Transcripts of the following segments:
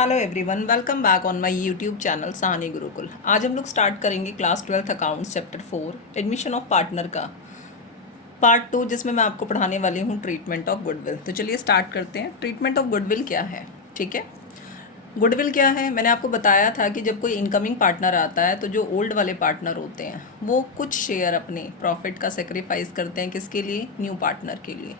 Hello everyone, welcome back on my YouTube channel Sahani Gurukul. आज हम लोग स्टार्ट करेंगे class 12th accounts chapter 4 admission of partner का part 2, जिसमें मैं आपको पढ़ाने वाली हूँ ट्रीटमेंट ऑफ गुडविल। तो चलिए स्टार्ट करते हैं। ट्रीटमेंट ऑफ गुडविल क्या है, ठीक है। गुडविल क्या है, मैंने आपको बताया था कि जब कोई इनकमिंग पार्टनर आता है तो जो ओल्ड वाले पार्टनर होते हैं वो कुछ शेयर अपने प्रॉफिट का सेक्रीफाइस करते हैं। किसके लिए? न्यू पार्टनर के लिए।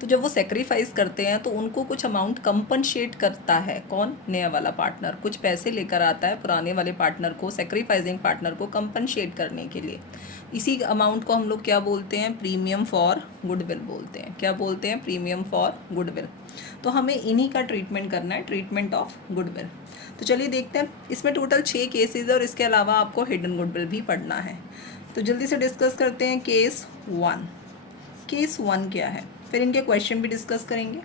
तो जब वो सेक्रीफाइस करते हैं तो उनको कुछ अमाउंट कंपनसेट करता है। कौन? नया वाला पार्टनर कुछ पैसे लेकर आता है पुराने वाले पार्टनर को, सेक्रीफाइसिंग पार्टनर को कंपनसेट करने के लिए। इसी अमाउंट को हम लोग क्या बोलते हैं? प्रीमियम फॉर गुडविल बोलते हैं। क्या बोलते हैं? Premium for goodwill. तो हमें इन्हीं का ट्रीटमेंट करना है, ट्रीटमेंट ऑफ गुडविल। तो चलिए देखते हैं। इसमें टोटल 6 केसेस है और इसके अलावा आपको हिडन गुडविल भी पढ़ना है। तो जल्दी से डिस्कस करते हैं केस 1। केस 1 क्या है, फिर इनके क्वेश्चन भी डिस्कस करेंगे।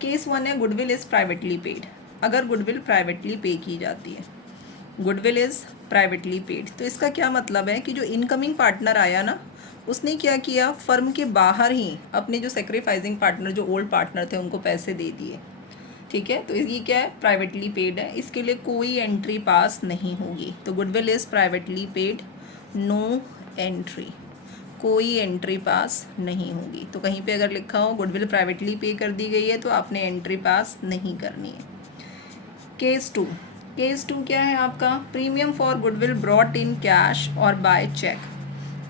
केस 1 है गुडविल इज़ प्राइवेटली पेड। अगर गुडविल प्राइवेटली पे की जाती है, गुडविल इज़ प्राइवेटली पेड, तो इसका क्या मतलब है कि जो इनकमिंग पार्टनर आया ना, उसने क्या किया, फर्म के बाहर ही अपने जो सेक्रीफाइसिंग पार्टनर, जो ओल्ड पार्टनर थे, उनको पैसे दे दिए। ठीक है, तो ये क्या है? प्राइवेटली पेड है। इसके लिए कोई एंट्री पास नहीं होगी। तो goodwill is privately paid, no entry, कोई एंट्री पास नहीं होगी। तो कहीं पे अगर लिखा हो गुडविल प्राइवेटली पे कर दी गई है तो आपने एंट्री पास नहीं करनी है। केस 2। केस 2 क्या है आपका? Premium for goodwill brought in cash और by cheque.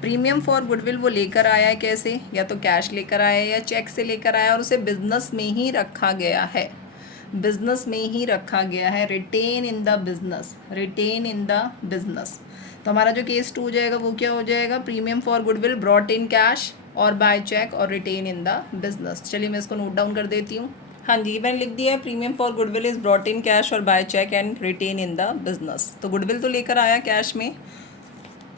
Premium for goodwill वो लेकर आया है कैसे? या तो कैश लेकर आया है या चेक से लेकर आया, और उसे बिजनेस में ही रखा गया है। बिजनेस में ही रखा गया है। Retained in the business, retained in the business. तो हमारा जो केस 2 हो जाएगा वो क्या हो जाएगा? Premium for goodwill brought in cash और बाय चेक और रिटेन इन द बिजनेस। चलिए मैं इसको नोट डाउन कर देती हूँ। हाँ जी, मैंने लिख दिया है premium for goodwill is brought in cash और by cheque and retained in the business. तो गुडविल तो लेकर आया कैश में,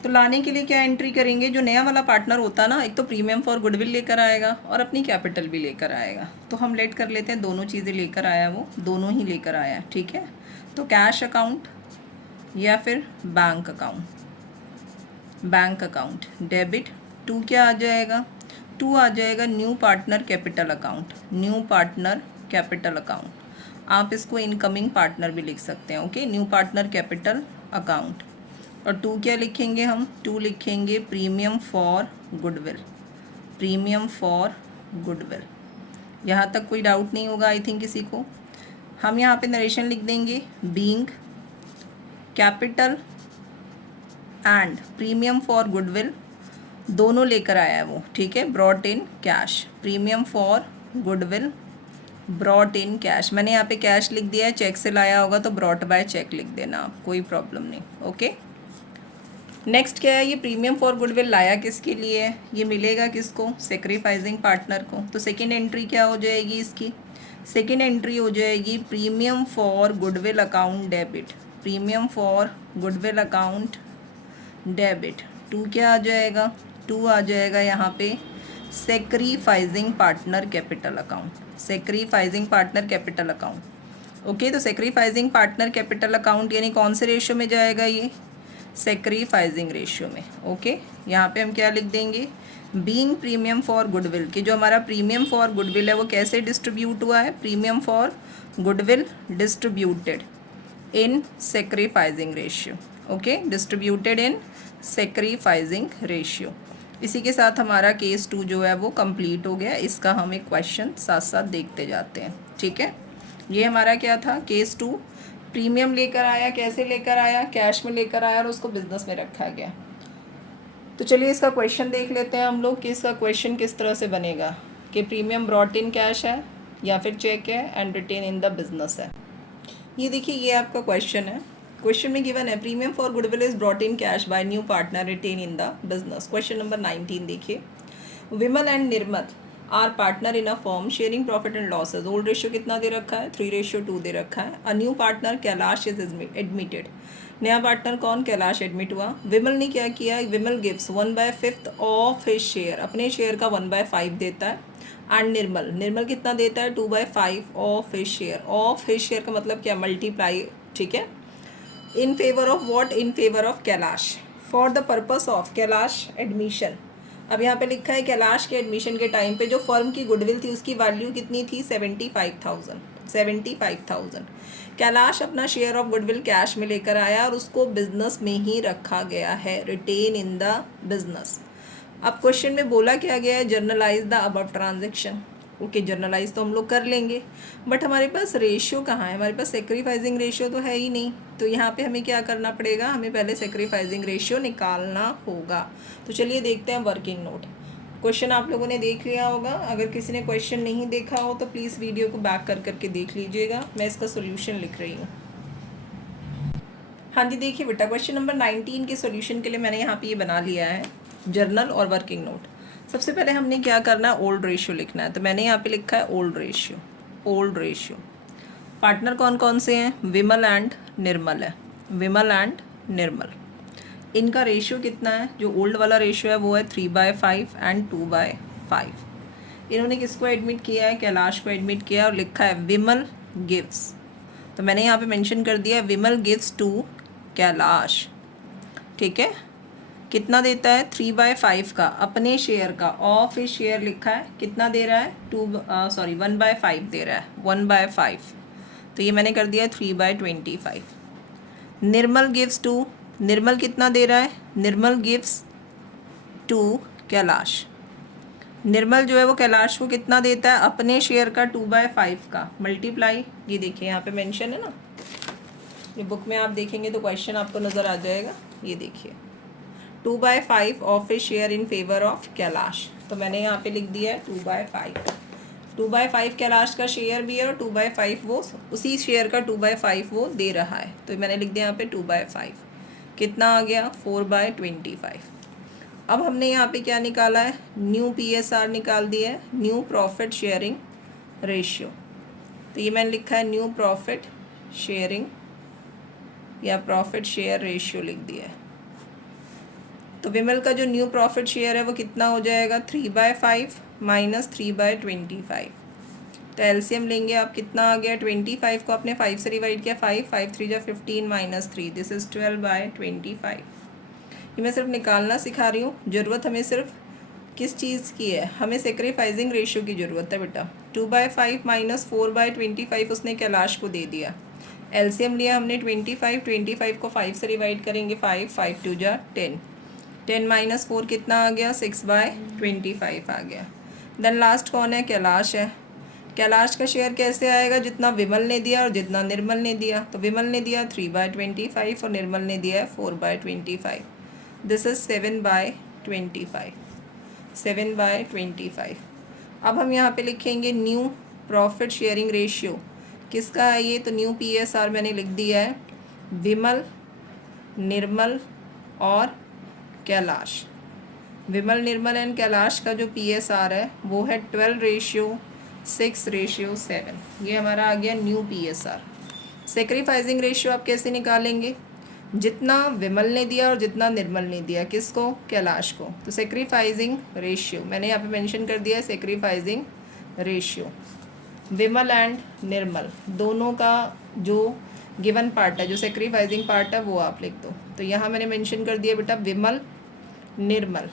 तो लाने के लिए क्या एंट्री करेंगे? जो नया वाला पार्टनर होता ना, एक तो प्रीमियम फॉर गुडविल लेकर आएगा और अपनी कैपिटल भी लेकर आएगा। तो हम लेट कर लेते हैं, दोनों चीज़ें लेकर आया, वो दोनों ही लेकर आया। ठीक है, तो कैश अकाउंट या फिर bank account. Bank account debit. 2 क्या आ जाएगा? 2 आ जाएगा new partner capital account, new partner capital account. आप इसको इनकमिंग पार्टनर भी लिख सकते हैं। Okay, new partner capital account. और 2 क्या लिखेंगे हम? 2 लिखेंगे premium for goodwill, premium for goodwill. यहाँ तक कोई डाउट नहीं होगा आई थिंक किसी को। हम यहाँ पे नरेशन लिख देंगे, being capital and premium for goodwill दोनों लेकर आया है वो। ठीक है, brought in cash, premium for goodwill brought in cash. मैंने यहाँ पे कैश लिख दिया है, चेक से लाया होगा तो ब्रॉट बाय चेक लिख देना आप, कोई प्रॉब्लम नहीं। ओके, नेक्स्ट क्या है? ये प्रीमियम फॉर गुडविल लाया किसके लिए है? ये मिलेगा किसको? सेक्रीफाइसिंग पार्टनर को। तो सेकेंड एंट्री क्या हो जाएगी इसकी? सेकेंड एंट्री हो जाएगी premium for goodwill account debit, premium for goodwill account debit. 2 क्या आ जाएगा? 2 आ जाएगा यहाँ पे sacrificing partner capital account, sacrificing partner capital account. Okay, तो सेक्रीफाइसिंग पार्टनर कैपिटल अकाउंट यानी कौन से रेशियो में जाएगा? ये सेक्रीफाइसिंग रेशियो में। ओके, यहाँ पे हम क्या लिख देंगे? बीइंग प्रीमियम फॉर गुडविल, कि जो हमारा प्रीमियम फॉर गुडविल है वो कैसे डिस्ट्रीब्यूट हुआ है? Premium for goodwill distributed in sacrificing ratio. Okay, distributed in sacrificing ratio. इसी के साथ हमारा केस 2 जो है वो कंप्लीट हो गया। इसका हम एक क्वेश्चन साथ साथ देखते जाते हैं। ठीक है, ये हमारा क्या था? केस 2, प्रीमियम लेकर आया, कैसे लेकर आया? कैश में लेकर आया और उसको बिजनेस में रखा गया। तो चलिए इसका क्वेश्चन देख लेते हैं हम लोग कि इसका क्वेश्चन किस तरह से बनेगा, कि प्रीमियम ब्रॉट इन कैश है या फिर चेक है and retained in the business है। ये देखिए, ये आपका क्वेश्चन है। क्वेश्चन में गिवन है premium for goodwill is brought in cash by new partner, retained in the business. Question number 19 देखिए, Vimal and Nirmal are partner in a firm sharing profit and losses. Old ratio कितना दे रखा है? 3:2 दे रखा है। A new partner Kailash is admitted. नया partner कौन? कैलाश एडमिट हुआ। विमल ने क्या किया? Vimal gives 1/5 of his share, अपने शेयर का 1/5 देता है। एंड निर्मल, निर्मल कितना देता है? 2/5 of his share. Of his share का मतलब क्या? मल्टीप्लाई। ठीक है, in favour of what? In favour of Kailash, for the purpose of Kailash admission. अब यहाँ पे लिखा है कैलाश के एडमिशन के टाइम पे जो फर्म की गुडविल थी उसकी वैल्यू कितनी थी? 75,000, 75,000। कैलाश अपना शेयर ऑफ गुडविल कैश में लेकर आया और उसको बिजनेस में ही रखा गया है, रिटेन इन द बिजनेस। अब क्वेश्चन में बोला क्या गया है, generalized the above transaction. Okay, generalized तो हम लोग कर लेंगे, बट हमारे पास रेशियो कहाँ है, हमारे पास सेक्रीफाइसिंग रेशियो तो है ही नहीं। तो यहाँ पे हमें क्या करना पड़ेगा, हमें पहले सेक्रीफाइसिंग रेशियो निकालना होगा। तो चलिए देखते हैं वर्किंग नोट। क्वेश्चन आप लोगों ने देख लिया होगा, अगर किसी ने क्वेश्चन नहीं देखा हो तो प्लीज़ वीडियो को बैक कर करके देख लीजिएगा, मैं इसका सोल्यूशन लिख रही हूँ। हाँ जी, देखिए बेटा, क्वेश्चन नंबर 19 के सोल्यूशन के लिए मैंने यहाँ पे ये बना लिया है जर्नल और वर्किंग नोट। सबसे पहले हमने क्या करना है, ओल्ड रेशियो लिखना है। तो मैंने यहाँ पे लिखा है old ratio. Old ratio partner कौन कौन से हैं, विमल एंड निर्मल है, विमल एंड निर्मल। इनका रेशियो कितना है, जो ओल्ड वाला रेशियो है वो है 3/5 एंड 2/5। इन्होंने किसको एडमिट किया है, कैलाश को एडमिट किया और लिखा है विमल गिव्स। तो मैंने यहाँ पे मेंशन कर दिया है विमल गिव्स टू कैलाश। ठीक है, कितना देता है, 3/5 का अपने शेयर का, ऑफ इस शेयर लिखा है, कितना दे रहा है, 1/5 दे रहा है, 1/5। तो ये मैंने कर दिया है 3/25। निर्मल गिव्स टू, निर्मल कितना दे रहा है, निर्मल गिव्स टू कैलाश। निर्मल जो है वो कैलाश को कितना देता है, अपने शेयर का 2/5 का, मल्टीप्लाई, ये देखिए यहाँ पे मेंशन है ना, ये बुक में आप देखेंगे तो क्वेश्चन आपको नज़र आ जाएगा। ये देखिए 2/5 of A share in favour of Kailash. तो मैंने यहाँ पे लिख दिया है 2/5। 2/5 कैलाश का शेयर भी है और 2/5 वो उसी शेयर का 2/5 वो दे रहा है। तो मैंने लिख दिया यहाँ पे 2/5, कितना आ गया, 4/25। अब हमने यहाँ पे क्या निकाला है, न्यू PSR निकाल दिया है, न्यू प्रॉफिट शेयरिंग रेशियो। तो ये मैंने लिखा है न्यू प्रॉफिट शेयरिंग या प्रॉफिट शेयर रेशियो लिख दिया है। तो विमल का जो न्यू प्रॉफिट शेयर है वो कितना हो जाएगा, 3/5 माइनस 3/25। तो एलसीएम लेंगे आप, कितना आ गया, 25 को आपने 5 से डिवाइड किया, 5 3 15 माइनस 3, दिस इज़ 12/25। ये मैं सिर्फ निकालना सिखा रही हूँ, ज़रूरत हमें सिर्फ किस चीज़ की है, हमें सेक्रीफाइसिंग रेशियो की ज़रूरत है बेटा। 2/5 माइनस 4/25 उसने कैलाश को दे दिया। एलसीएम लिया हमने 25 को 5 से डिवाइड करेंगे, 5 2 10, 10 माइनस 4 कितना आ गया, 6/25 आ गया। देन लास्ट कौन है, कैलाश है। कैलाश का शेयर कैसे आएगा, जितना विमल ने दिया और जितना निर्मल ने दिया। तो विमल ने दिया 3/25 और निर्मल ने दिया है 4/25। This is 7/25, 7/25। अब हम यहाँ पे लिखेंगे न्यू प्रॉफिट शेयरिंग रेशियो, किसका है ये, तो न्यू PSR मैंने लिख दिया है विमल, निर्मल और कैलाश। विमल, निर्मल एंड कैलाश का जो PSR है वो है 12:6:7। ये हमारा आ गया न्यू PSR। सेक्रीफाइसिंग रेशियो आप कैसे निकालेंगे, जितना विमल ने दिया और जितना निर्मल ने दिया, किसको, कैलाश को। तो सेक्रीफाइसिंग रेशियो मैंने यहाँ पे मेंशन कर दिया है, सेक्रीफाइसिंग रेशियो विमल एंड निर्मल दोनों का जो गिवन पार्ट है, जो सेक्रीफाइसिंग पार्ट है वो आप लिख दो। तो यहाँ मैंने मेंशन कर दिया बेटा विमल, निर्मल।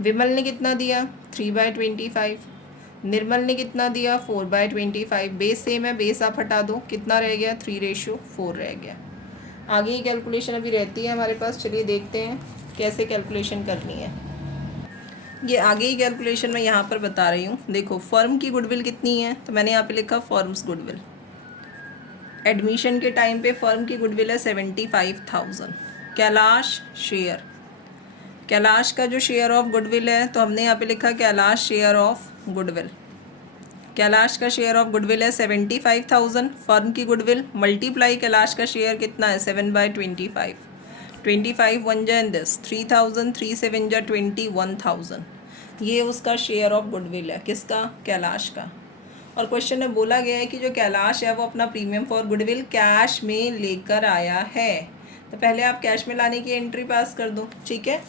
विमल ने कितना दिया, 3/25। निर्मल ने कितना दिया, 4/25। बेस सेम है, बेस आप हटा दो, कितना रह गया, 3:4 रह गया। आगे की कैलकुलेशन अभी रहती है हमारे पास, चलिए देखते हैं कैसे कैलकुलेशन करनी है। ये आगे की कैलकुलेशन मैं यहाँ पर बता रही हूँ। देखो फर्म की गुडविल कितनी है, तो मैंने यहाँ पे लिखा फर्म्स गुडविल। एडमिशन के टाइम पे फर्म की गुडविल है 75,000। कैलाश शेयर, कैलाश का जो शेयर ऑफ गुडविल है तो हमने यहाँ पे लिखा Kailash share of goodwill. Kailash का शेयर ऑफ गुडविल है 75,000, फर्म की गुडविल मल्टीप्लाई कैलाश का शेयर कितना है, 7/25। 25 1 जा इन दिस 3,000, 3 7 जा 21,000। ये उसका शेयर ऑफ गुडविल है, किसका, कैलाश का। और क्वेश्चन में बोला गया है कि जो कैलाश है वो अपना प्रीमियम फॉर गुडविल कैश में लेकर आया है। तो पहले आप कैश में लाने की एंट्री पास कर दो, ठीक है।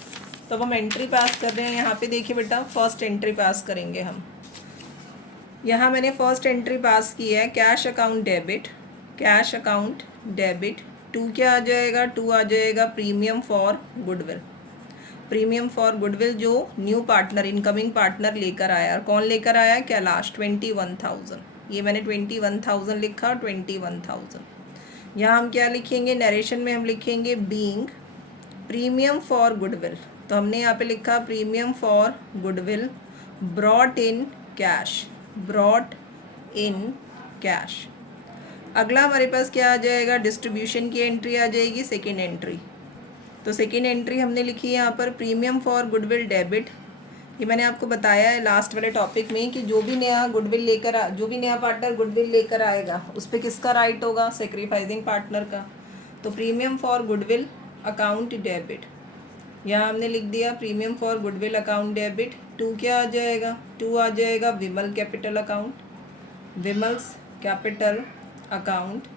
तो अब हम एंट्री पास कर रहे हैं, यहाँ पे देखिए बेटा फर्स्ट एंट्री पास करेंगे हम। यहाँ मैंने फर्स्ट एंट्री पास की है cash account debit, cash account debit. 2 क्या आ जाएगा, 2 आ जाएगा premium for goodwill. Premium for goodwill जो न्यू पार्टनर, इनकमिंग पार्टनर लेकर आया। और कौन लेकर आया, कैलाश, 21,000। ये मैंने 21,000 लिखा, 21,000। यहाँ हम क्या लिखेंगे, नरेशन में हम लिखेंगे बीइंग प्रीमियम फॉर गुडविल। तो हमने यहाँ पे लिखा premium for goodwill brought in cash, brought in cash. अगला हमारे पास क्या आ जाएगा, डिस्ट्रीब्यूशन की एंट्री आ जाएगी, सेकेंड एंट्री। तो सेकेंड एंट्री हमने लिखी है यहाँ पर प्रीमियम फॉर गुडविल डेबिट। ये मैंने आपको बताया है लास्ट वाले टॉपिक में कि जो भी नया जो भी नया पार्टनर गुडविल लेकर आएगा उस पर किसका राइट होगा, सेक्रीफाइसिंग पार्टनर का। तो premium for goodwill account debit, यहाँ हमने लिख दिया premium for goodwill account debit. To क्या आ जाएगा, टू आ जाएगा Vimal capital account, Vimal's capital account.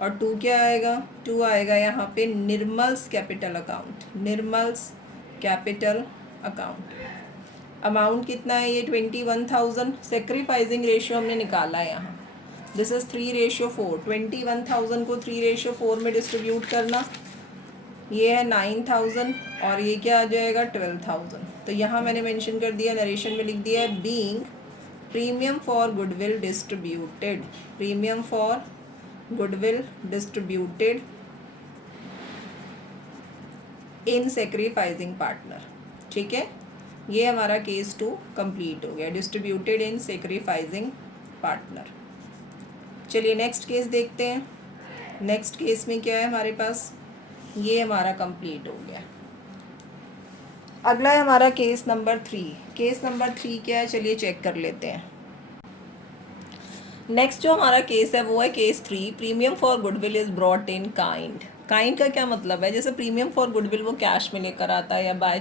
और टू क्या आएगा, टू आएगा यहाँ पे Nirmal's capital account, Nirmal's capital account. Amount कितना है ये 21,000। सेक्रीफाइसिंग रेशियो हमने निकाला है यहाँ, दिस इज़ 3:4। 21,000 को 3:4 में डिस्ट्रीब्यूट करना, ये है 9,000 और ये क्या आ जाएगा 12,000। तो यहाँ मैंने मेंशन कर दिया, नरेशन में लिख दिया है being premium for goodwill distributed, premium for goodwill distributed in sacrificing partner. ठीक है, ये हमारा केस 2 कंप्लीट हो गया, डिस्ट्रीब्यूटेड इन सेक्रीफाइसिंग पार्टनर। चलिए नेक्स्ट केस देखते हैं। नेक्स्ट केस में क्या है हमारे पास, ये हमारा कंप्लीट हो गया। अगला है हमारा केस नंबर 3। केस नंबर 3 क्या है, चलिए चेक कर लेते हैं। नेक्स्ट जो हमारा केस है वो है case 3, premium for goodwill is brought in kind. Kind का क्या मतलब है, जैसे प्रीमियम फॉर गुडविल वो कैश में लेकर आता है या बाय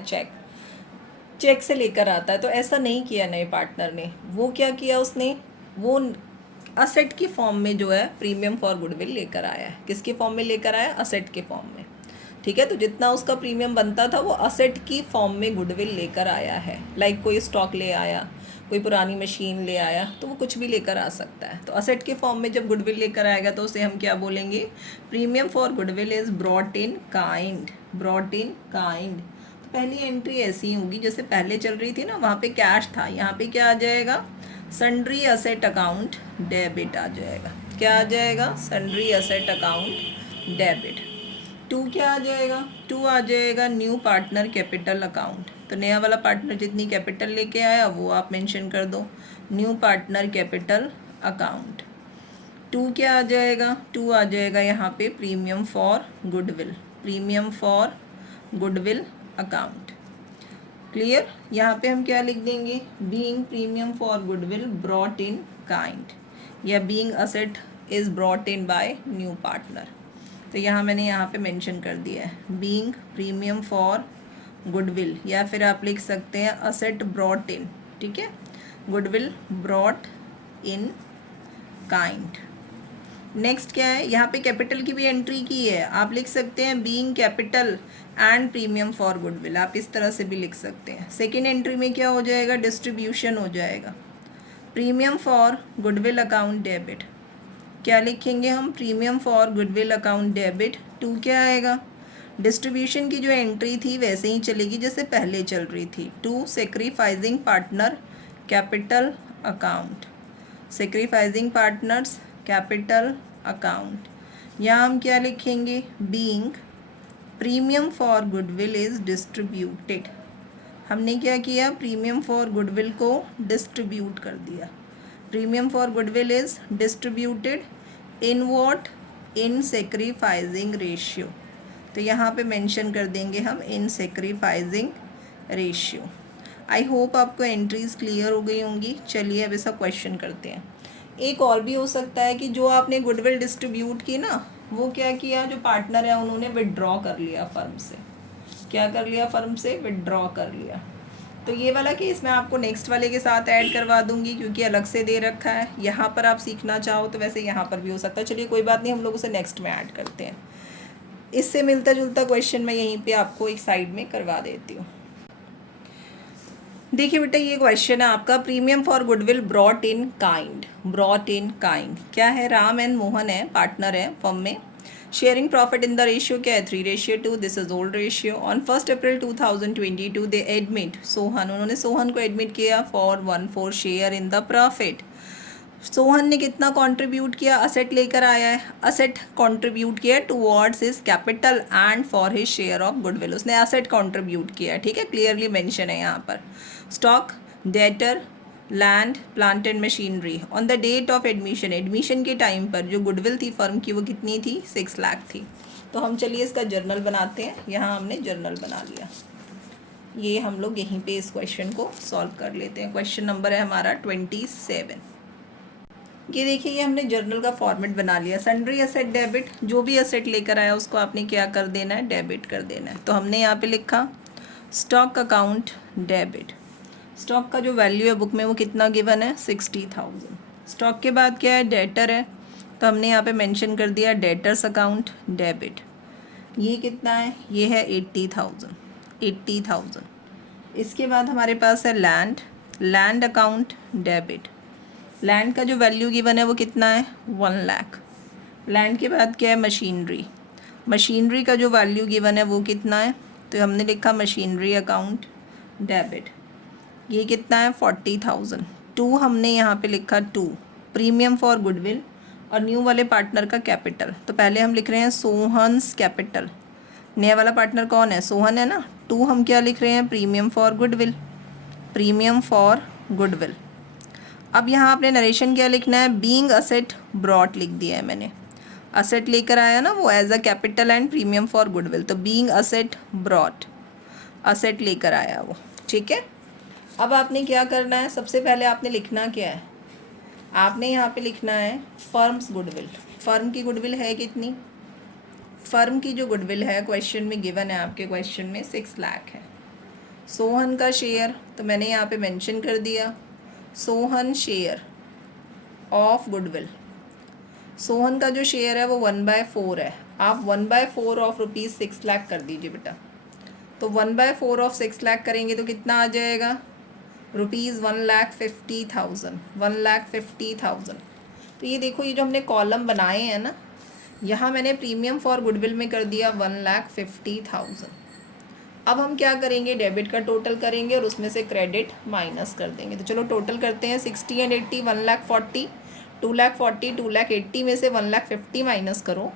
चेक से लेकर आता है, तो ऐसा नहीं किया नए पार्टनर ने। वो क्या किया, उसने वो असेट की फॉर्म में जो है प्रीमियम फॉर गुडविल लेकर आया है। किसके फॉर्म में लेकर आया, असेट के फॉर्म में। ठीक है, तो जितना उसका प्रीमियम बनता था वो असेट की फॉर्म में गुडविल लेकर आया है। लाइक कोई स्टॉक ले आया, कोई पुरानी मशीन ले आया, तो वो कुछ भी लेकर आ सकता है। तो असेट के फॉर्म में जब गुडविल लेकर आएगा तो उसे हम क्या बोलेंगे, premium for goodwill is brought in kind, brought in kind. तो पहली एंट्री ऐसी होगी जैसे पहले चल रही थी ना, वहाँ पे कैश था, यहाँ पे क्या आ जाएगा, सन्ड्री असेट अकाउंट डेबिट आ जाएगा। क्या आ जाएगा, sundry asset account debit. To क्या आ जाएगा, टू आ जाएगा न्यू पार्टनर कैपिटल अकाउंट। तो नया वाला पार्टनर जितनी कैपिटल लेके आया वो आप मेंशन कर दो, new partner capital account. To क्या आ जाएगा, टू आ जाएगा यहाँ पे premium for goodwill, premium for goodwill account. Clear, यहाँ पे हम क्या लिख देंगे, being premium for goodwill brought in kind, या being asset is brought in by new partner. तो यहाँ मैंने यहाँ पे मेंशन कर दिया है बीइंग प्रीमियम फॉर गुडविल, या फिर आप लिख सकते हैं असेट ब्रॉट इन। ठीक है, goodwill brought in kind. Next क्या है, यहाँ पे कैपिटल की भी एंट्री की है, आप लिख सकते हैं being capital and premium for goodwill, आप इस तरह से भी लिख सकते हैं। सेकेंड एंट्री में क्या हो जाएगा, डिस्ट्रीब्यूशन हो जाएगा, premium for goodwill account debit. क्या लिखेंगे हम, premium for goodwill account debit. To क्या आएगा, डिस्ट्रीब्यूशन की जो एंट्री थी वैसे ही चलेगी जैसे पहले चल रही थी, to sacrificing partner capital account, sacrificing partners capital account. यहाँ हम क्या लिखेंगे, being premium for goodwill is distributed. हमने क्या किया, प्रीमियम फॉर गुडविल को डिस्ट्रीब्यूट कर दिया, premium for goodwill is distributed in what, in sacrificing ratio. तो यहाँ पे मेंशन कर देंगे हम in sacrificing ratio. I hope आपको एंट्रीज क्लियर हो गई होंगी। चलिए अब इसका क्वेश्चन करते हैं। एक और भी हो सकता है कि जो आपने गुडविल डिस्ट्रीब्यूट की ना, वो क्या किया, जो पार्टनर है उन्होंने विड्रॉ कर लिया फर्म से। क्या कर लिया, फर्म से विड्रॉ कर लिया। तो ये वाला केस मैं आपको नेक्स्ट वाले के साथ ऐड करवा दूंगी क्योंकि अलग से दे रखा है। यहाँ पर आप सीखना चाहो तो वैसे यहाँ पर भी हो सकता है। चलिए कोई बात नहीं, हम लोग उसे नेक्स्ट में ऐड करते हैं। इससे मिलता जुलता क्वेश्चन मैं यहीं पे आपको एक साइड में करवा देती हूँ। देखिए बेटा, ये क्वेश्चन है आपका, premium for goodwill brought in kind, brought in kind क्या है, राम एंड मोहन है, पार्टनर है फर्म में। Sharing profit in the ratio क्या है, 3:2। This is old ratio. On 1 April 2022 they admit Sohan, उन्होंने सोहन को एडमिट किया for 1/4 share in the profit. Sohan ने कितना कंट्रीब्यूट किया, असेट लेकर आया है, असेट कंट्रीब्यूट किया towards his capital and for his share of goodwill, उसने असेट कंट्रीब्यूट किया है, ठीक है, क्लियरली मेंशन है यहाँ पर। Stock, debtor, land, plant and machinery. On the date of admission, admission के टाइम पर जो गुडविल थी फर्म की वो कितनी थी, 6 लाख थी। तो हम चलिए इसका जर्नल बनाते हैं। यहाँ हमने जर्नल बना लिया, ये हम लोग यहीं पे इस क्वेश्चन को सॉल्व कर लेते हैं। क्वेश्चन नंबर है हमारा 27। ये देखिए, ये हमने जर्नल का फॉर्मेट बना लिया। सन्ड्री असेट डेबिट, जो भी असेट लेकर आया उसको आपने क्या कर देना है, डेबिट कर देना है। तो हमने यहाँ पे लिखा स्टॉक अकाउंट डेबिट। स्टॉक का जो वैल्यू है बुक में वो कितना गिवन है, 60,000। स्टॉक के बाद क्या है, डेटर है, तो हमने यहाँ पे मेंशन कर दिया डेटर्स अकाउंट डेबिट। ये कितना है, ये है 80,000। इसके बाद हमारे पास है land, land account debit. Land का जो वैल्यू गिवन है वो कितना है, 1 लाख। लैंड के बाद क्या है, मशीनरी। मशीनरी का जो वैल्यू गिवन है वो कितना है, तो हमने लिखा मशीनरी अकाउंट डेबिट। ये कितना है, 40,000। 2 हमने यहाँ पे लिखा 2, प्रीमियम फॉर गुडविल और न्यू वाले पार्टनर का कैपिटल। तो पहले हम लिख रहे हैं सोहन्स कैपिटल, नया वाला पार्टनर कौन है, सोहन है ना। 2 हम क्या लिख रहे हैं, premium for goodwill, premium for goodwill. अब यहाँ आपने नरेशन क्या लिखना है, बीइंग असेट ब्रॉट लिख दिया है मैंने। असेट लेकर आया ना वो as a capital and premium for goodwill, तो बीइंग असेट ब्रॉट, असेट लेकर आया वो, ठीक है। अब आपने क्या करना है, सबसे पहले आपने लिखना क्या है, आपने यहाँ पे लिखना है फर्म्स गुडविल। फर्म की गुडविल है कितनी, फर्म की जो गुडविल है क्वेश्चन में गिवन है, आपके क्वेश्चन में 6 लाख है। सोहन का शेयर, तो मैंने यहाँ पे मेंशन कर दिया Sohan share of goodwill. Sohan का जो शेयर है वो 1/4 है। आप 1/4 ऑफ ₹6 लाख कर दीजिए बेटा। तो 1/4 ऑफ 6 लाख करेंगे तो कितना आ जाएगा, ₹1,50,000, 1,50,000। तो ये देखो, ये जो हमने कॉलम बनाए हैं ना, यहाँ मैंने प्रीमियम फॉर गुडविल में कर दिया 1,50,000। अब हम क्या करेंगे, डेबिट का टोटल करेंगे और उसमें से क्रेडिट माइनस कर देंगे। तो चलो टोटल करते हैं, 60 एंड 80, 1,40,000, 2,40,000, 2,80,000 में से 1,50,000 माइनस करो,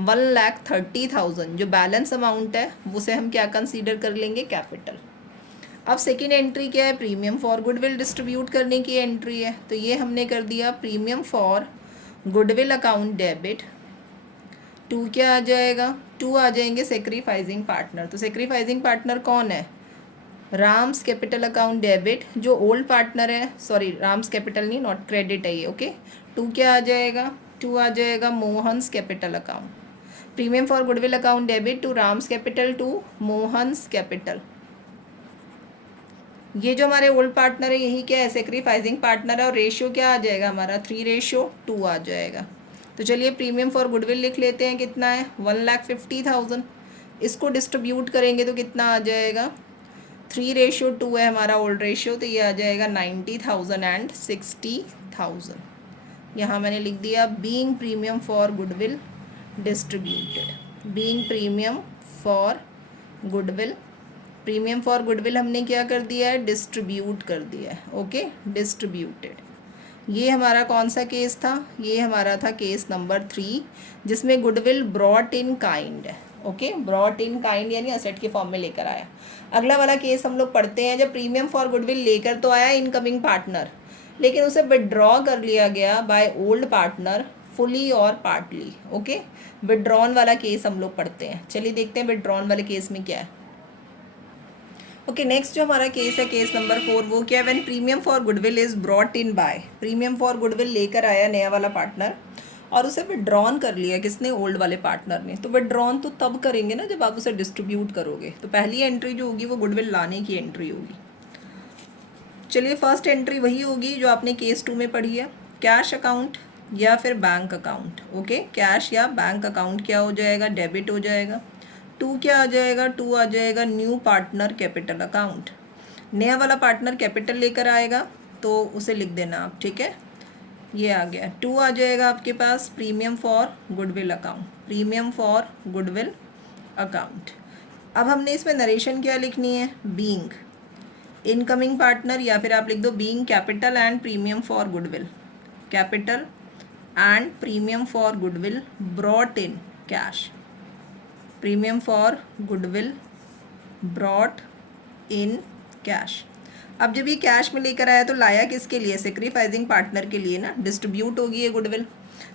1,30,000 जो बैलेंस अमाउंट है उसे हम क्या कंसीडर कर लेंगे, कैपिटल। अब सेकेंड एंट्री क्या है, प्रीमियम फॉर गुडविल डिस्ट्रीब्यूट करने की एंट्री है, तो ये हमने कर दिया premium for goodwill account debit. 2 क्या आ जाएगा, 2 आ जाएंगे सेक्रीफाइजिंग पार्टनर। तो सेक्रीफाइजिंग पार्टनर कौन है, राम्स कैपिटल अकाउंट डेबिट, जो ओल्ड पार्टनर है, सॉरी राम्स कैपिटल नहीं, नॉट क्रेडिट है ये, ओके। 2 क्या आ जाएगा, 2 आ जाएगा Mohan's capital account. Premium for goodwill account debit to Ram's capital to Mohan's capital. ये जो हमारे ओल्ड पार्टनर है यही क्या है, सेक्रीफाइजिंग पार्टनर है, और रेशियो क्या आ जाएगा हमारा, 3:2 आ जाएगा। तो चलिए प्रीमियम फॉर गुडविल लिख लेते हैं, कितना है, 1,50,000। इसको डिस्ट्रीब्यूट करेंगे तो कितना आ जाएगा, 3:2 है हमारा ओल्ड रेशियो, तो ये आ जाएगा 90,000 एंड 60,000। यहाँ मैंने लिख दिया being premium for goodwill distributed, being premium for goodwill. Premium for goodwill हमने क्या कर दिया है, डिस्ट्रीब्यूट कर दिया है, ओके, डिस्ट्रीब्यूटेड। ये हमारा कौन सा केस था, ये हमारा था केस नंबर 3, जिसमें गुडविल ब्रॉट इन काइंड है, ओके, ब्रॉट इन काइंड यानी असेट के फॉर्म में लेकर आया। अगला वाला केस हम लोग पढ़ते हैं, जब प्रीमियम फॉर गुडविल लेकर तो आया इनकमिंग पार्टनर, लेकिन उसे विड्रॉ कर लिया गया बाय ओल्ड पार्टनर फुली और पार्टली, ओके। विड्रॉन वाला केस हम लोग पढ़ते हैं। चलिए देखते हैं विड्रॉन वाले केस में क्या है। ओके, नेक्स्ट जो हमारा केस है, केस नंबर 4, वो क्या है, when premium for goodwill is brought in bye, premium for goodwill लेकर आया नया वाला पार्टनर और उसे विड्रॉन कर लिया किसने, ओल्ड वाले पार्टनर ने। तो विड्रॉन तो तब करेंगे ना जब आप उसे डिस्ट्रीब्यूट करोगे। तो पहली एंट्री जो होगी वो गुडविल लाने की एंट्री होगी। चलिए फर्स्ट एंट्री वही होगी जो आपने केस 2 में पढ़ी है, कैश अकाउंट या फिर बैंक अकाउंट, ओके। कैश या बैंक अकाउंट क्या हो जाएगा, डेबिट हो जाएगा। 2 क्या आ जाएगा, 2 आ जाएगा न्यू पार्टनर कैपिटल अकाउंट। नया वाला पार्टनर कैपिटल लेकर आएगा तो उसे लिख देना आप, ठीक है, ये आ गया। 2 आ जाएगा आपके पास premium for goodwill account, premium for goodwill account. अब हमने इसमें नरेशन क्या लिखनी है, बीइंग इनकमिंग पार्टनर, या फिर आप लिख दो being capital and premium for goodwill, capital and premium for goodwill brought in cash, premium for goodwill brought in cash. अब जब ये कैश में लेकर आया तो लाया किसके लिए, सेक्रीफाइसिंग पार्टनर के लिए ना, डिस्ट्रीब्यूट होगी ये गुडविल।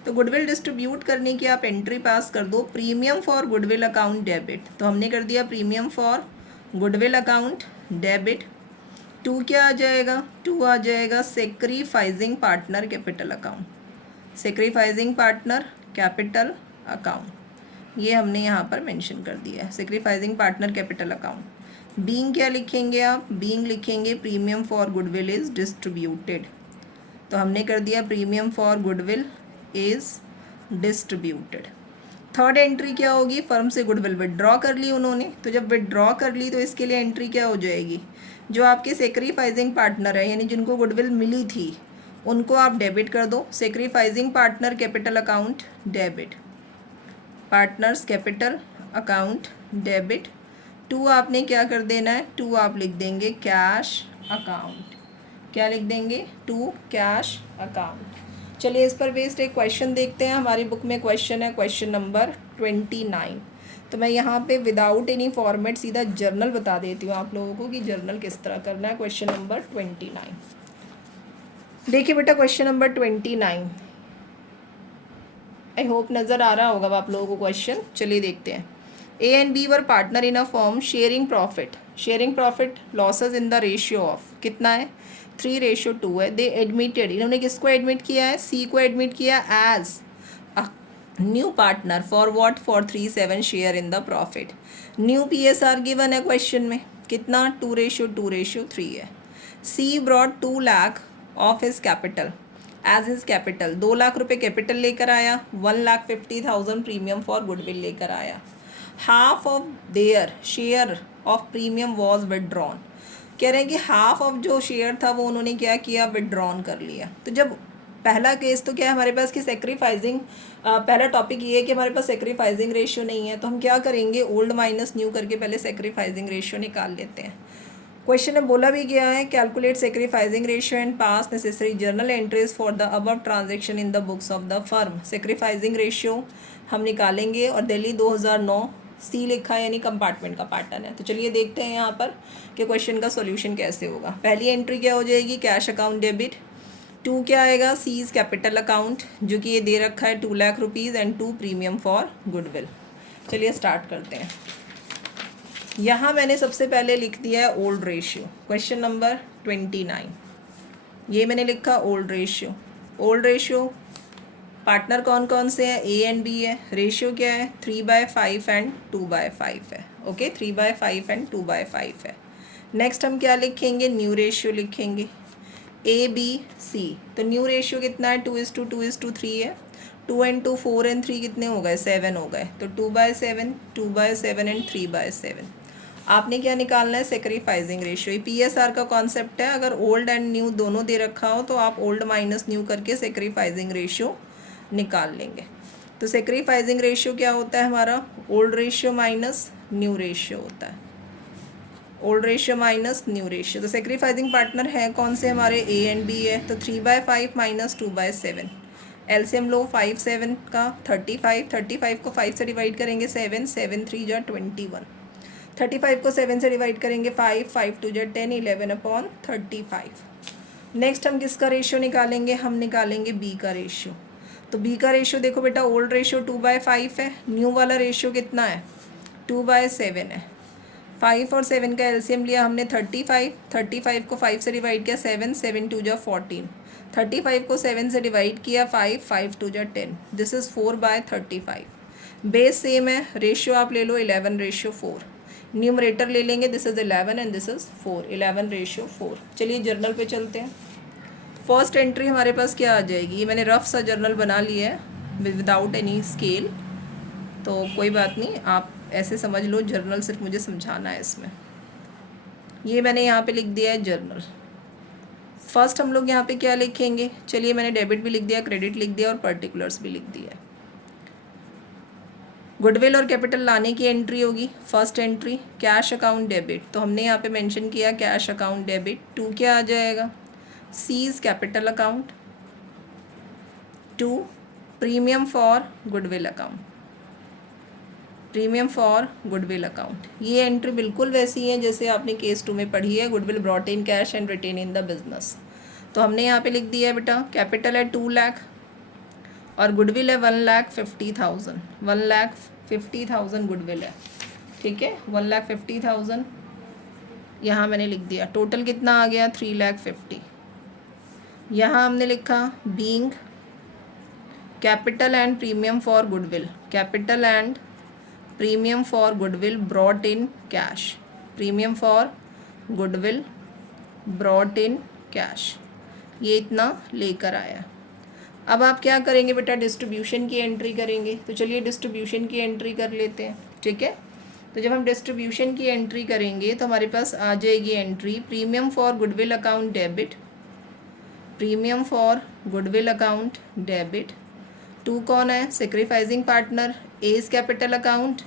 तो गुडविल डिस्ट्रीब्यूट करने की आप एंट्री पास कर दो, premium for goodwill account debit. तो हमने कर दिया premium for goodwill account debit. To क्या आ जाएगा, टू आ जाएगा sacrificing partner capital account, sacrificing partner capital account, ये हमने यहाँ पर मेंशन कर दिया है, sacrificing partner capital account. Being क्या लिखेंगे आप, बीइंग लिखेंगे premium for goodwill is distributed. तो हमने कर दिया premium for goodwill is distributed. Third entry क्या होगी, फर्म से गुडविल विदड्रॉ कर ली उन्होंने, तो जब विदड्रॉ कर ली तो इसके लिए एंट्री क्या हो जाएगी, जो आपके सेक्रीफाइसिंग पार्टनर है यानी जिनको गुडविल मिली थी उनको आप डेबिट कर दो, sacrificing partner capital account debit, partners capital account debit. To आपने क्या कर देना है, टू आप लिख देंगे कैश अकाउंट, क्या लिख देंगे, टू कैश अकाउंट। चलिए इस पर बेस्ड एक क्वेश्चन देखते हैं, हमारी बुक में क्वेश्चन है क्वेश्चन नंबर 29। तो मैं यहाँ पे विदाउट एनी फॉर्मेट सीधा जर्नल बता देती हूँ आप लोगों को कि जर्नल किस तरह करना है। क्वेश्चन नंबर 29, देखिए बेटा क्वेश्चन नंबर 29, आई होप नज़र आ रहा होगा आप लोगों को क्वेश्चन। चलिए देखते हैं। A and B were partner in a firm sharing profit losses in the ratio of कितना है, 3:2 है। दे एडमिटेड, इन्होंने किसको एडमिट किया है, सी को एडमिट किया as a new partner for what, for 3/7 share in the profit. New PSR given है क्वेश्चन में, कितना 2:3 है। C brought 2 lakh of his capital as his capital, 2 lakh रुपए कैपिटल लेकर आया, 1,50,000 प्रीमियम फॉर गुडविल लेकर आया। Half of their share of premium was withdrawn, कह रहे हैं कि हाफ ऑफ जो शेयर था वो उन्होंने क्या किया, विदड्रॉन कर लिया। तो जब पहला केस तो क्या है हमारे पास कि सेक्रीफाइसिंग, पहला टॉपिक ये है कि हमारे पास सेक्रीफाइसिंग रेशियो नहीं है, तो हम क्या करेंगे, ओल्ड माइनस न्यू करके पहले सेक्रीफाइसिंग रेशियो निकाल लेते हैं। क्वेश्चन में बोला भी गया है calculate sacrificing ratio and pass necessary journal entries for the above transaction in the books of the firm. Sacrificing ratio हम निकालेंगे और दिल्ली 2009 सी लिखा है यानी कंपार्टमेंट का पैटर्न है। तो चलिए देखते हैं यहाँ पर कि क्वेश्चन का सॉल्यूशन कैसे होगा। पहली एंट्री क्या हो जाएगी, कैश अकाउंट डेबिट। टू क्या आएगा, सीज कैपिटल अकाउंट, जो कि ये दे रखा है 2 lakh rupees and 2 premium for goodwill. चलिए स्टार्ट करते हैं। यहाँ मैंने सबसे पहले लिख दिया है ओल्ड रेशियो, क्वेश्चन नंबर 29 ये मैंने लिखा old ratio. Old ratio partner कौन कौन से हैं, ए एंड बी है। रेशियो क्या है, 3/5 एंड 2/5 है। ओके 3/5 एंड 2/5 है। नेक्स्ट हम क्या लिखेंगे, न्यू रेशियो लिखेंगे, ए बी सी। तो न्यू रेशियो कितना है, 2:2:3 है। 2 and 2 4 and 3 कितने हो गए, 7 हो गए। तो 2/7 2/7 एंड 3/7। आपने क्या निकालना है, सेक्रीफाइसिंग रेशियो। ये PSR का कॉन्सेप्ट है, अगर ओल्ड एंड न्यू दोनों दे रखा हो तो आप ओल्ड माइनस न्यू करके सेक्रीफाइसिंग रेशियो निकाल लेंगे। तो सेक्रीफाइसिंग रेशियो क्या होता है हमारा, old ratio minus new ratio होता है, old ratio minus new ratio. तो सेक्रीफाइसिंग पार्टनर है कौन से हमारे, ए एंड बी है। तो 3/5 माइनस 2/7, एलसीएम लो 5 7 का 35 को 5 से डिवाइड करेंगे 7 7 3 जा 21, 35 को 7 से डिवाइड करेंगे 5 5 2 जा 10 11/35। नेक्स्ट हम किसका रेशियो निकालेंगे, हम निकालेंगे बी का रेशियो। तो बी का रेशियो देखो बेटा, ओल्ड रेशियो 2/5 है, न्यू वाला रेशियो कितना है 2/7 है। 5 और 7 का एलसीएम लिया हमने 35 को 5 से डिवाइड किया 7 7 2 जा 14, 35 को 7 से डिवाइड किया 5 5 2 जा 10, दिस इज़ 4/35। बेस सेम है, रेशियो आप ले लो 11:4, न्यूमरेटर ले लेंगे, this is 11 and this is 4, 11:4। चलिए जर्नल पे चलते हैं। फर्स्ट एंट्री हमारे पास क्या आ जाएगी, ये मैंने रफ सा जर्नल बना लिया है विदाउट एनी स्केल, तो कोई बात नहीं, आप ऐसे समझ लो जर्नल सिर्फ मुझे समझाना है इसमें। ये मैंने यहाँ पे लिख दिया है जर्नल। फर्स्ट हम लोग यहाँ पे क्या लिखेंगे, चलिए मैंने डेबिट भी लिख दिया, क्रेडिट लिख दिया और पर्टिकुलर्स भी लिख दिया है। गुडविल और कैपिटल लाने की एंट्री होगी, first entry cash account debit, तो हमने यहाँ पे मेंशन किया कैश अकाउंट डेबिट। टू क्या आ जाएगा, C's capital account, to premium for goodwill account, premium for goodwill account. ये एंट्री बिल्कुल वैसी है जैसे आपने केस 2 में पढ़ी है, goodwill brought in cash and retained in the business. तो हमने यहाँ पे लिख दिया है बेटा, कैपिटल है 2 लाख और गुडविल है 1,50,000, 1,50,000 गुडविल है, ठीक है, 1,50,000 यहाँ मैंने लिख दिया। टोटल कितना आ गया, 3,50,000। यहाँ हमने लिखा being capital and premium for goodwill, capital and premium for goodwill brought in cash, premium for goodwill brought in cash, ये इतना लेकर आया। अब आप क्या करेंगे बेटा, डिस्ट्रीब्यूशन की एंट्री करेंगे। तो चलिए डिस्ट्रीब्यूशन की एंट्री कर लेते हैं, ठीक है। तो जब हम डिस्ट्रीब्यूशन की एंट्री करेंगे तो हमारे पास आ जाएगी entry premium for goodwill account debit, premium for goodwill account debit. 2 कौन है, sacrificing partner, A is capital account,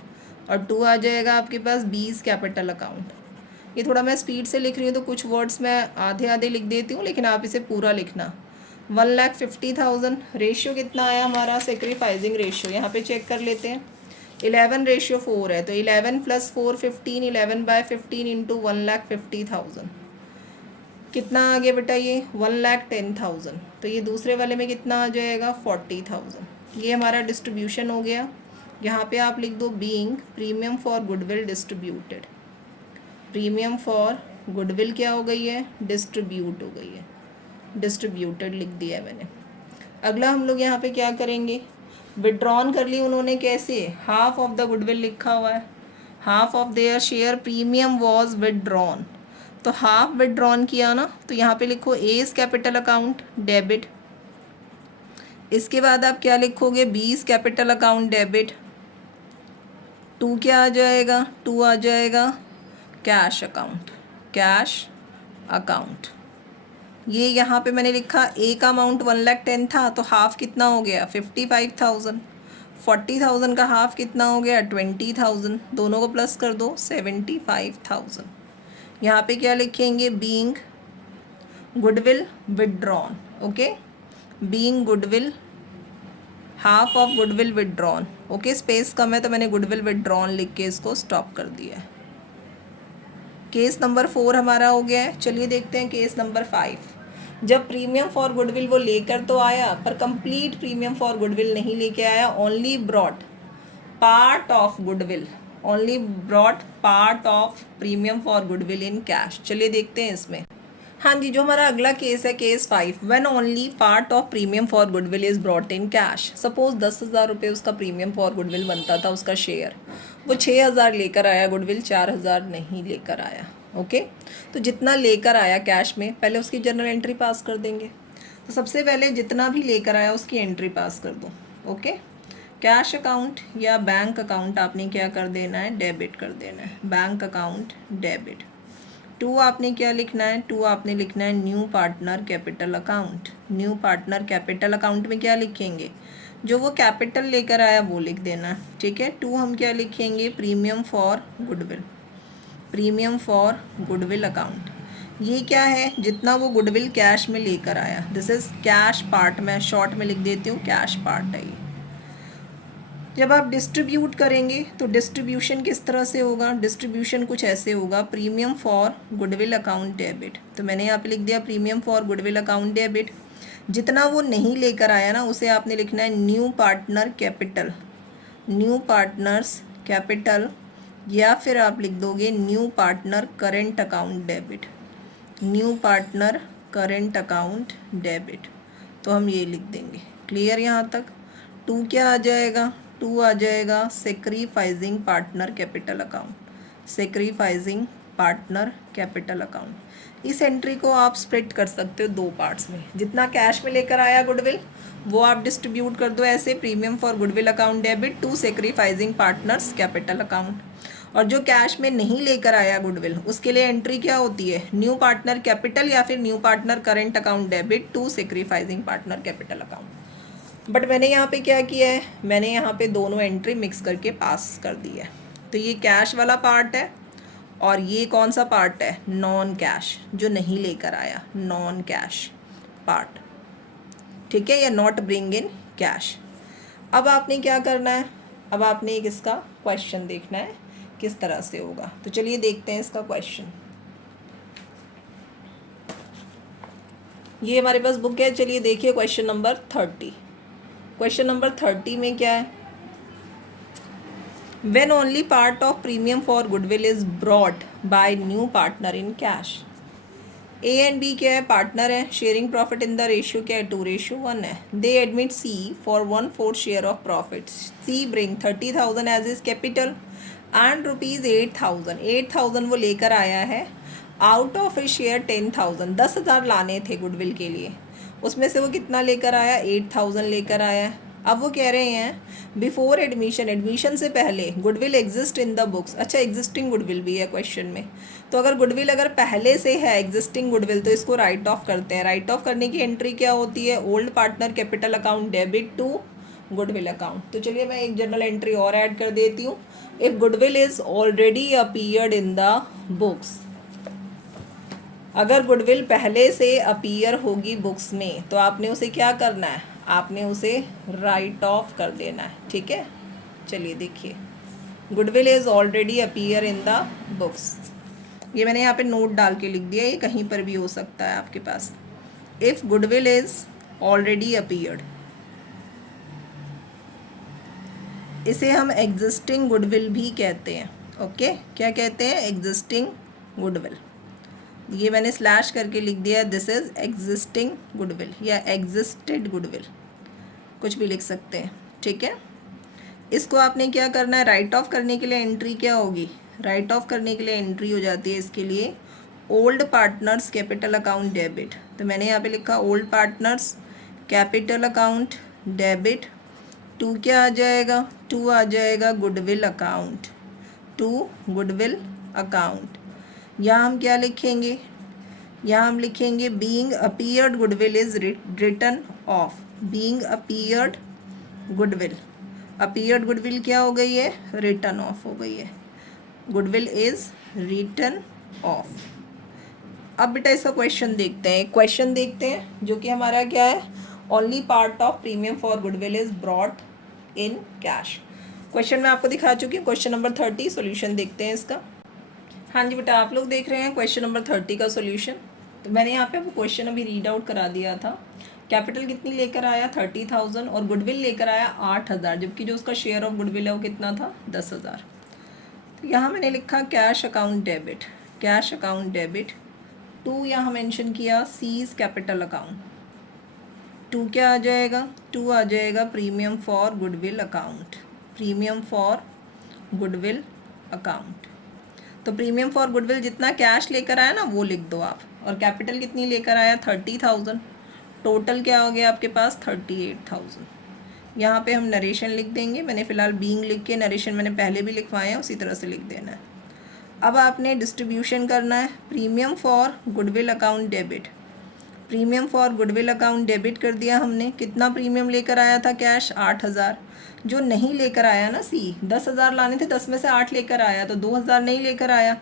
और 2 आ जाएगा आपके पास बी इज़ कैपिटल अकाउंट। ये थोड़ा मैं स्पीड से लिख रही हूँ तो कुछ वर्ड्स मैं आधे आधे लिख देती हूँ, लेकिन आप इसे पूरा लिखना। 1,50,000 रेशियो कितना आया हमारा, सेक्रीफाइसिंग रेशियो यहाँ पे चेक कर लेते हैं, 11:4 है। तो 11 + 4 15, 11/15 इंटू 1,50,000 कितना आ गया बेटा, ये 1,10,000। तो ये दूसरे वाले में कितना आ जाएगा, 40,000। ये हमारा डिस्ट्रीब्यूशन हो गया। यहाँ पे आप लिख दो being premium for goodwill distributed, premium for goodwill क्या हो गई है, डिस्ट्रीब्यूट हो गई है, डिस्ट्रीब्यूटेड लिख दिया है मैंने। अगला हम लोग यहाँ पे क्या करेंगे, विड्रॉन कर ली उन्होंने, कैसे, हाफ ऑफ द गुडविल लिखा हुआ है, half of their share premium was withdrawn. तो हाफ विड्रॉन किया ना, तो यहाँ पे लिखो A is capital account debit, इसके बाद आप क्या लिखोगे, B is capital account debit, 2 क्या आ जाएगा, 2 आ जाएगा कैश अकाउंट, कैश अकाउंट। ये यहाँ पे मैंने लिखा ए का अमाउंट 1,10,000 था, तो हाफ कितना हो गया, 55,000, 40,000 का हाफ कितना हो गया, 20,000, दोनों को प्लस कर दो, 75,000। यहाँ पे क्या लिखेंगे, being goodwill withdrawn, okay, being goodwill half of goodwill withdrawn, okay, space कम है तो मैंने गुडविल विड्रॉन लिख के इसको स्टॉप कर दिया है। केस नंबर 4 हमारा हो गया है। चलिए देखते हैं केस नंबर 5। जब प्रीमियम फॉर गुडविल वो लेकर तो आया, पर कंप्लीट प्रीमियम फॉर गुडविल नहीं लेके आया, only brought part of goodwill, only brought part of premium for goodwill in cash. चलिए देखते हैं इसमें। हाँ जी, जो हमारा अगला केस है case 5, when only part of premium for goodwill is brought in cash. Suppose 10,000 रुपये उसका प्रीमियम फॉर गुडविल बनता था, उसका शेयर, वो 6,000 लेकर आया गुडविल, 4,000 नहीं लेकर आया, ओके। तो जितना लेकर आया कैश में, पहले उसकी जर्नल एंट्री पास कर देंगे। तो सबसे पहले जितना भी लेकर आया उसकी एंट्री पास कर दो, ओके। कैश अकाउंट या बैंक अकाउंट आपने क्या कर देना है, डेबिट कर देना है, बैंक अकाउंट डेबिट। 2 आपने क्या लिखना है, 2 आपने लिखना है new partner capital account. New partner capital account में क्या लिखेंगे, जो वो कैपिटल लेकर आया वो लिख देना, ठीक है। 2 हम क्या लिखेंगे, premium for goodwill, premium for goodwill account. ये क्या है, जितना वो गुडविल कैश में लेकर आया, दिस इज़ कैश पार्ट, मैं शॉर्ट में लिख देती हूँ, कैश पार्ट है ये। जब आप डिस्ट्रीब्यूट करेंगे तो डिस्ट्रीब्यूशन किस तरह से होगा, डिस्ट्रीब्यूशन कुछ ऐसे होगा, premium for goodwill account debit. तो मैंने यहाँ पे लिख दिया premium for goodwill account debit. जितना वो नहीं लेकर आया ना, उसे आपने लिखना है new partner capital, new partners capital, या फिर आप लिख दोगे new partner current account debit, new partner current account debit. तो हम ये लिख देंगे, क्लियर यहाँ तक। 2 क्या आ जाएगा, 2 आ जाएगा sacrificing partner capital account, sacrificing partner capital account. इस एंट्री को आप स्प्लिट कर सकते हो 2 पार्ट्स में। जितना कैश में लेकर आया गुडविल वो आप डिस्ट्रीब्यूट कर दो ऐसे, premium for goodwill account debit to sacrificing partners capital account. और जो कैश में नहीं लेकर आया गुडविल, उसके लिए एंट्री क्या होती है, न्यू पार्टनर कैपिटल या फिर new partner current account debit to sacrificing partner capital account. But मैंने यहाँ पे क्या किया है, मैंने यहाँ पे दोनों एंट्री मिक्स करके पास कर दी है। तो ये कैश वाला पार्ट है और ये कौन सा पार्ट है, नॉन कैश, जो नहीं लेकर आया, नॉन कैश पार्ट, ठीक है, या नॉट ब्रिंग इन कैश। अब आपने क्या करना है, अब आपने एक इसका क्वेश्चन देखना है किस तरह से होगा। तो चलिए देखते हैं इसका क्वेश्चन। ये हमारे पास बुक है, चलिए देखिए क्वेश्चन नंबर 30। क्वेश्चन नंबर 30 में क्या है, when only part of premium for goodwill is brought by new partner in cash। A and B क्या है, पार्टनर है, sharing profit in the ratio क्या है, 2:1 है। They admit C for 1/4 share of profit. C bring 30,000 as his capital and ₹8,000 8,000 वो लेकर आया है। आउट ऑफ ए शेयर 10,000 10,000 लाने थे गुडविल के लिए, उसमें से वो कितना लेकर आया, 8,000 लेकर आया है। अब वो कह रहे हैं बिफोर एडमिशन, एडमिशन से पहले goodwill exist in the books. अच्छा, एग्जिस्टिंग गुडविल भी है क्वेश्चन में, तो अगर गुडविल अगर पहले से है एग्जिस्टिंग गुडविल तो इसको राइट ऑफ करते हैं। राइट ऑफ करने की एंट्री क्या होती है, old partner capital account debit to goodwill account. तो चलिए मैं एक जनरल एंट्री और ऐड कर देती हूँ। If goodwill is already appeared in the books, अगर गुडविल पहले से अपीयर होगी बुक्स में तो आपने उसे क्या करना है, आपने उसे राइट ऑफ कर देना है। ठीक है, चलिए देखिए, goodwill is already appear in the books. ये मैंने यहाँ पे नोट डाल के लिख दिया, ये कहीं पर भी हो सकता है आपके पास। If goodwill is already appeared, इसे हम एग्जिस्टिंग गुडविल भी कहते हैं। ओके, क्या कहते हैं, एग्जिस्टिंग गुडविल। ये मैंने स्लैश करके लिख दिया, दिस इज़ एग्जिस्टिंग गुडविल या एग्जिस्टेड गुडविल, कुछ भी लिख सकते हैं। ठीक है, इसको आपने क्या करना है, राइट ऑफ करने के लिए एंट्री क्या होगी, राइट ऑफ करने के लिए एंट्री हो जाती है इसके लिए old partners capital account debit. तो मैंने यहाँ पे लिखा old partners capital account debit to क्या आ जाएगा, टू आ जाएगा goodwill account, to goodwill account. यहाँ हम क्या लिखेंगे, यहाँ हम लिखेंगे being appeared goodwill is written off, being appeared goodwill, appeared goodwill क्या हो गई है, रिटन ऑफ हो गई है, गुडविल इज रिटन ऑफ। अब बेटा इसका क्वेश्चन देखते हैं, क्वेश्चन देखते हैं जो कि हमारा क्या है, only part of premium for goodwill is brought in cash. Question मैं आपको दिखा चुकी हूँ, क्वेश्चन नंबर 30, सॉल्यूशन देखते हैं इसका। हाँ जी बेटा, आप लोग देख रहे हैं क्वेश्चन नंबर 30 का सॉल्यूशन। तो मैंने यहाँ पे आपको क्वेश्चन अभी रीड आउट करा दिया था। कैपिटल कितनी लेकर आया, 30,000, और गुडविल लेकर आया 8,000, जबकि जो उसका शेयर ऑफ गुडविल है वो कितना था, 10,000। तो यहाँ मैंने लिखा cash account debit, cash account debit to, यहाँ मेंशन किया सीज कैपिटल अकाउंट, टू क्या आ जाएगा, टू आ जाएगा premium for goodwill account, premium for goodwill account. तो प्रीमियम फॉर गुडविल जितना कैश लेकर आया ना वो लिख दो आप, और कैपिटल कितनी लेकर आया, 30,000, टोटल क्या हो गया आपके पास, 38,000। यहाँ पे हम नरेशन लिख देंगे, मैंने फ़िलहाल बीइंग लिख के, नरेशन मैंने पहले भी लिखवाए हैं उसी तरह से लिख देना है। अब आपने डिस्ट्रीब्यूशन करना है, premium for goodwill account debit, premium for goodwill account debit कर दिया हमने। कितना प्रीमियम लेकर आया था कैश, 8,000। जो नहीं लेकर आया ना सी, 10,000 लाने थे, 10 में से 8 लेकर आया, तो 2,000 नहीं लेकर आया।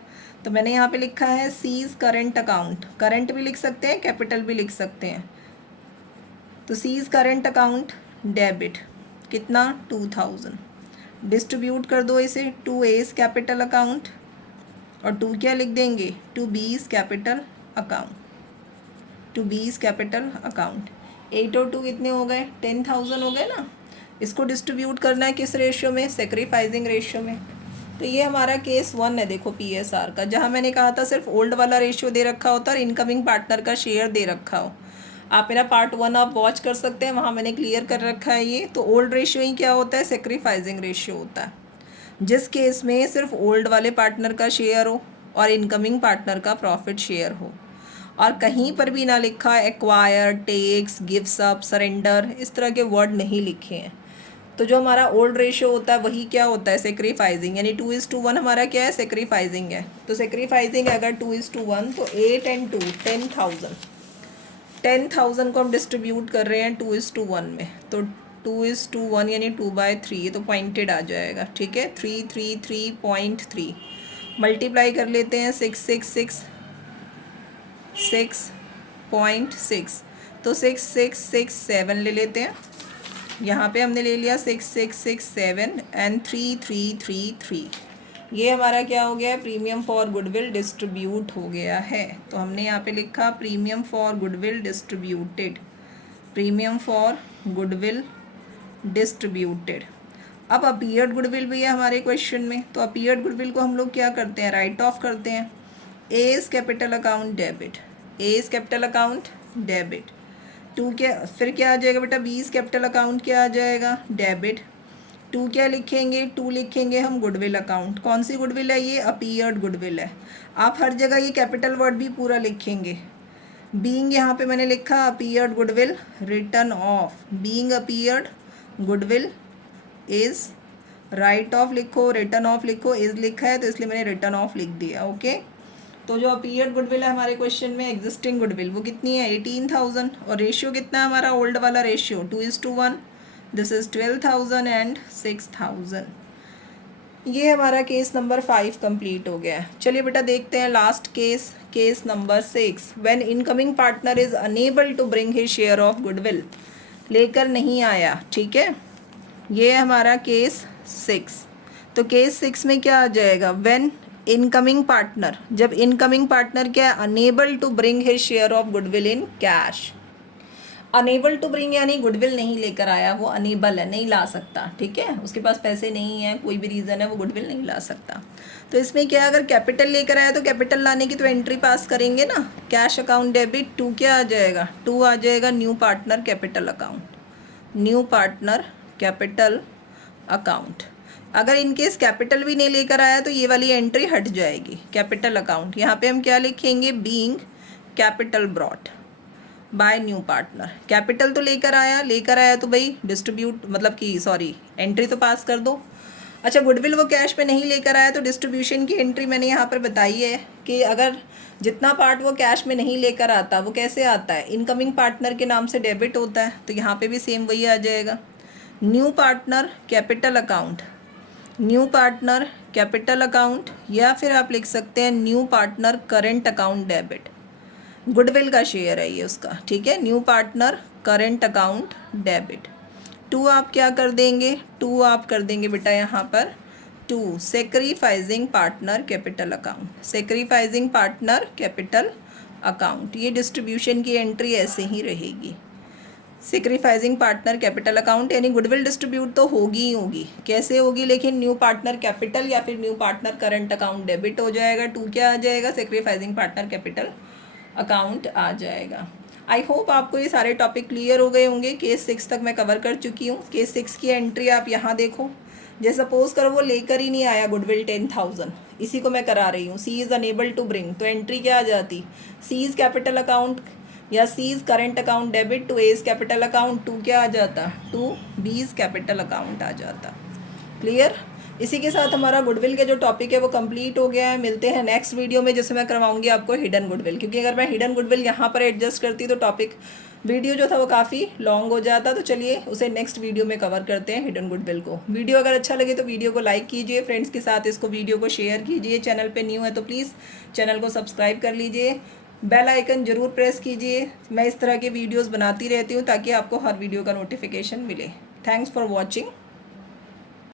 तो मैंने यहाँ पे लिखा है सीज करंट अकाउंट, करंट भी लिख सकते हैं, कैपिटल भी लिख सकते हैं। तो सीज करंट अकाउंट डेबिट कितना, 2,000। डिस्ट्रीब्यूट कर दो इसे, टू एज कैपिटल अकाउंट, और टू क्या लिख देंगे, to B's capital account, to B's capital account. 8 और 2 कितने हो गए, 10,000 हो गए ना। इसको डिस्ट्रीब्यूट करना है किस रेशियो में, सेक्रीफाइसिंग रेशियो में। तो ये हमारा केस 1 है, देखो PSR का, जहाँ मैंने कहा था सिर्फ ओल्ड वाला रेशियो दे रखा होता और इनकमिंग पार्टनर का शेयर दे रखा हो। आप मेरा पार्ट 1 आप वॉच कर सकते हैं, वहाँ मैंने क्लियर कर रखा है ये। तो ओल्ड रेशियो ही क्या होता है, सेक्रीफाइसिंग रेशियो होता है, जिस केस में सिर्फ ओल्ड वाले पार्टनर का शेयर हो और इनकमिंग पार्टनर का प्रॉफिट शेयर हो, और कहीं पर भी ना लिखा acquire, takes, gives up, surrender, इस तरह के वर्ड नहीं लिखे हैं। तो जो हमारा ओल्ड रेशियो होता है वही क्या होता है, सेक्रीफाइसिंग, यानी 2:1 हमारा क्या है, सेक्रीफाइसिंग है। तो सेक्रीफाइसिंग अगर 2:1, तो 8 and 2 10,000, 10,000 को हम डिस्ट्रीब्यूट कर रहे हैं 2:1 में। तो 2:1 यानी 2/3, ये तो पॉइंटेड आ जाएगा। ठीक है, 333.3 मल्टीप्लाई कर लेते हैं 6.6, तो 6667 ले लेते हैं। यहाँ पे हमने ले लिया 6667 एंड 3333। ये हमारा क्या हो गया है, प्रीमियम फॉर गुडविल डिस्ट्रीब्यूट हो गया है। तो हमने यहाँ पे लिखा premium for goodwill distributed, premium for goodwill distributed. अब अपीयर्ड गुडविल भी है हमारे क्वेश्चन में, तो अपीयर्ड गुडविल को हम लोग क्या करते हैं, राइट ऑफ करते हैं। A is capital account debit, A is capital account debit. To क्या, फिर क्या आ जाएगा बेटा, बी इज कैपिटल अकाउंट क्या आ जाएगा, डेबिट। टू क्या लिखेंगे, टू लिखेंगे हम गुडविल अकाउंट। कौन सी गुडविल है ये, अपीयर्ड गुडविल है। आप हर जगह ये कैपिटल वर्ड भी पूरा लिखेंगे। बीइंग यहाँ पे मैंने लिखा appeared goodwill, return of, being appeared goodwill is, right of लिखो, रिटर्न ऑफ लिखो, इज लिखा है तो इसलिए मैंने रिटर्न ऑफ लिख दिया। ओके, तो जो अपीयर्ड गुडविल है हमारे क्वेश्चन में, एग्जिस्टिंग गुडविल, वो कितनी है 18,000, और रेशियो कितना है हमारा, ओल्ड वाला रेशियो 2:1, दिस इज 12,000 एंड 6,000। ये हमारा केस नंबर 5 कंप्लीट हो गया है। चलिए बेटा देखते हैं last case, case number 6। When incoming partner is unable to bring his share of goodwill, लेकर नहीं आया, ठीक है। ये हमारा केस 6। तो केस 6 में क्या आ जाएगा, व्हेन इनकमिंग पार्टनर, जब इनकमिंग पार्टनर क्या, unable to bring his share of goodwill in cash. Unable to bring यानी गुडविल नहीं लेकर आया, वो अनेबल है, नहीं ला सकता, ठीक है, उसके पास पैसे नहीं है, कोई भी रीज़न है, वो गुडविल नहीं ला सकता। तो इसमें क्या, अगर कैपिटल लेकर आया तो कैपिटल लाने की तो एंट्री पास करेंगे ना, कैश अकाउंट डेबिट। टू क्या आ जाएगा, टू आ जाएगा new partner capital account, new partner capital account. अगर इनकेस कैपिटल भी नहीं लेकर आया तो ये वाली एंट्री हट जाएगी, कैपिटल अकाउंट। यहाँ पे हम क्या लिखेंगे, being capital brought by new partner. Capital तो लेकर आया तो भाई डिस्ट्रीब्यूट, मतलब कि सॉरी, एंट्री तो पास कर दो। अच्छा, गुडविल वो कैश पे नहीं लेकर आया तो डिस्ट्रीब्यूशन की एंट्री मैंने यहाँ पर बताई है कि अगर जितना पार्ट वो कैश में नहीं लेकर आता वो कैसे आता है, इनकमिंग पार्टनर के नाम से डेबिट होता है, तो यहाँ पे भी सेम वही आ जाएगा, new partner capital account, new partner capital account, या फिर आप लिख सकते हैं new partner current account debit. Goodwill का शेयर है ये उसका, ठीक है, new partner current account debit. To आप क्या कर देंगे, टू आप कर देंगे बेटा यहाँ पर, to sacrificing partner capital account, sacrificing partner capital account. ये डिस्ट्रीब्यूशन की एंट्री ऐसे ही रहेगी, सेक्रीफाइजिंग पार्टनर कैपिटल अकाउंट, यानी गुडविल डिस्ट्रीब्यूट तो होगी ही होगी, कैसे होगी, लेकिन न्यू पार्टनर कैपिटल या फिर new partner current account debit हो जाएगा। टू क्या आ जाएगा, सेक्रीफाइजिंग पार्टनर कैपिटल अकाउंट आ जाएगा। आई होप आपको ये सारे टॉपिक क्लियर हो गए होंगे। केस 6 तक मैं कवर कर चुकी हूँ। केस 6 की एंट्री आप यहाँ देखो, जैसे सपोज करो वो लेकर ही नहीं आया गुडविल 10,000, इसी को मैं करा रही हूँ, C is unable to bring, तो एंट्री क्या आ जाती, सी इज़ कैपिटल अकाउंट या C is current account debit to A is capital account, to क्या आ जाता, to B is capital account आ जाता। क्लियर। इसी के साथ हमारा गुडविल के जो टॉपिक है वो कंप्लीट हो गया है। मिलते हैं नेक्स्ट वीडियो में, जिसमें मैं करवाऊंगी आपको हिडन गुडविल, क्योंकि अगर मैं हिडन गुडविल यहाँ पर एडजस्ट करती तो टॉपिक वीडियो जो था वो काफ़ी लॉन्ग हो जाता। तो चलिए उसे नेक्स्ट वीडियो में कवर करते हैं हिडन गुडविल को। वीडियो अगर अच्छा लगे तो वीडियो को लाइक कीजिए, फ्रेंड्स के साथ इसको वीडियो को शेयर कीजिए। चैनल पे न्यू है तो प्लीज़ चैनल को सब्सक्राइब कर लीजिए, बेल आइकन ज़रूर प्रेस कीजिए। मैं इस तरह के वीडियोज़ बनाती रहती हूँ ताकि आपको हर वीडियो का नोटिफिकेशन मिले। Thanks for watching.